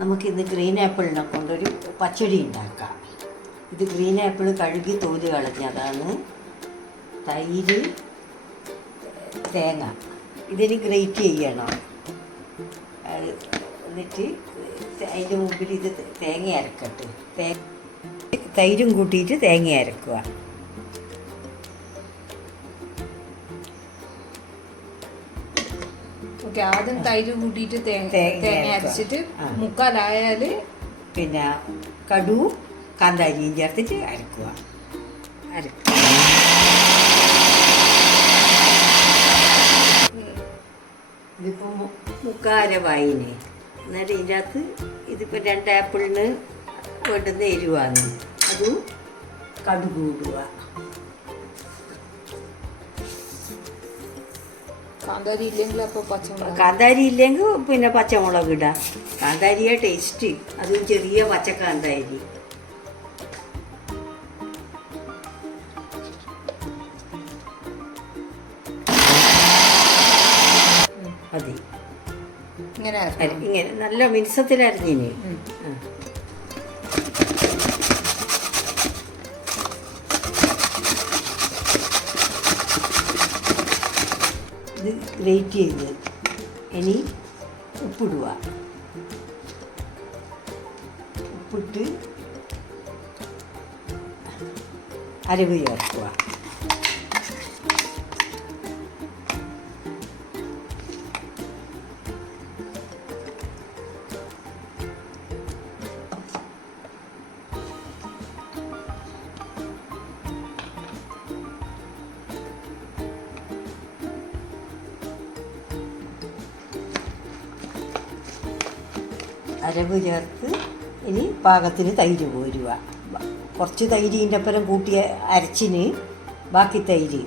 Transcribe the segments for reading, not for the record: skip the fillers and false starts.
നമുക്കിന്ന് ഗ്രീൻ ആപ്പിളിനെ കൊണ്ടൊരു പച്ചടി ഉണ്ടാക്കാം. ഇത് ഗ്രീൻ ആപ്പിൾ കഴുകി തോല് കളഞ്ഞതാണ്. തൈര്, തേങ്ങ ഇതിന് ഗ്രേറ്റ് ചെയ്യണം. എന്നിട്ട് അതിൻ്റെ മുമ്പിൽ ഇത് തേങ്ങ അരക്കട്ടെ. തൈരും കൂട്ടിയിട്ട് തേങ്ങ അരക്കുക. ആദ്യം തൈര് കൂട്ടിയിട്ട് തേങ്ങ അരച്ചിട്ട് മുക്കാലായാൽ പിന്നെ കടുവും കാന്താരിയും ചേർത്തിട്ട് അരക്കുക. ഇതിപ്പോൾ മുക്കാരവായിന് എന്നിട്ട് ഇതിൻ്റെ അകത്ത് ഇതിപ്പോൾ 2 ആപ്പിളിന് വേണ്ടുന്ന എരിവാണ്. അതും കടുക് ഇടുക. കാന്താരി ഇല്ലെങ്കിൽ പിന്നെ പച്ചമുളക് ഇടാം. കാന്താരിയ ടേസ്റ്റ്, അതും ചെറിയ പച്ചക്കാന്താരി. മതി. ഇങ്ങനെ നല്ല മിനുസത്തിലരിഞ്ഞിന്. ഇത് ഗ്രേറ്റ് ചെയ്ത് ഇനി ഉപ്പിടുക. ഉപ്പിട്ട് അരവ് ചേർക്കുക. അരവ് ചേർത്ത് ഇനി പാകത്തിന് തൈര് കോരുക. കുറച്ച് തൈര് ഇതിൻ്റെ ഒപ്പം കൂട്ടിയ അരച്ചിന് ബാക്കി തൈര്.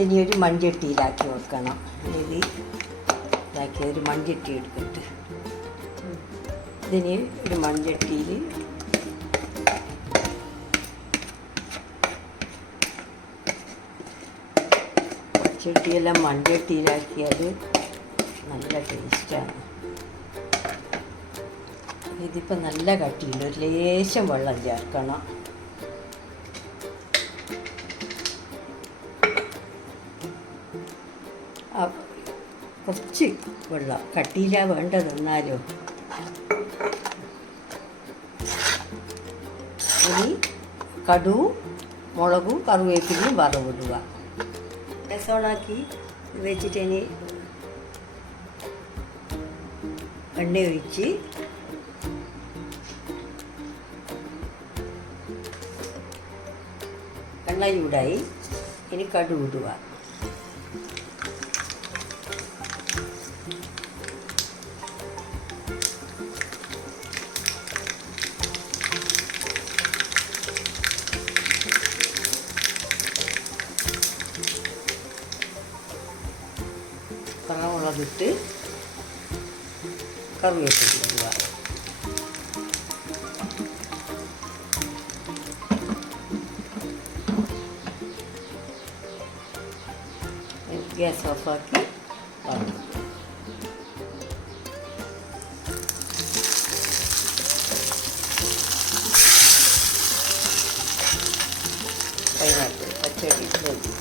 ഇനി ഒരു മൺചട്ടിയിലാക്കി വെക്കണം. ഇത് ഇതാക്കി ഒരു മൺചട്ടി എടുത്തിട്ട് ഇതിന് ഒരു മൺചട്ടിയിൽ ചട്ടിയെല്ലാം മൺചട്ടിയിലാക്കിയാൽ നല്ല ടേസ്റ്റാണ്. ഇതിപ്പോൾ നല്ല കട്ടിയുണ്ട്. ഒരു ലേശം വെള്ളം ചേർക്കണം. കുറച്ച് വെള്ളം, കട്ടിയില്ല വേണ്ടതെന്നാലോ. ഇനി കടുവും മുളകും കറിവേപ്പിലയും വറവിടുക. രസോണാക്കി വെച്ചിട്ട് ഇനി എണ്ണ ഒഴിച്ച് എണ്ണ ചൂടായി. ഇനി കടുക് ഇടുക. മുളകിട്ട് കറിവേപ്പില ഇടുക. ഗ്യാസ് ഓഫാക്കി വറക്കും. പൈനാപ്പിൾ പച്ചടി റെഡി.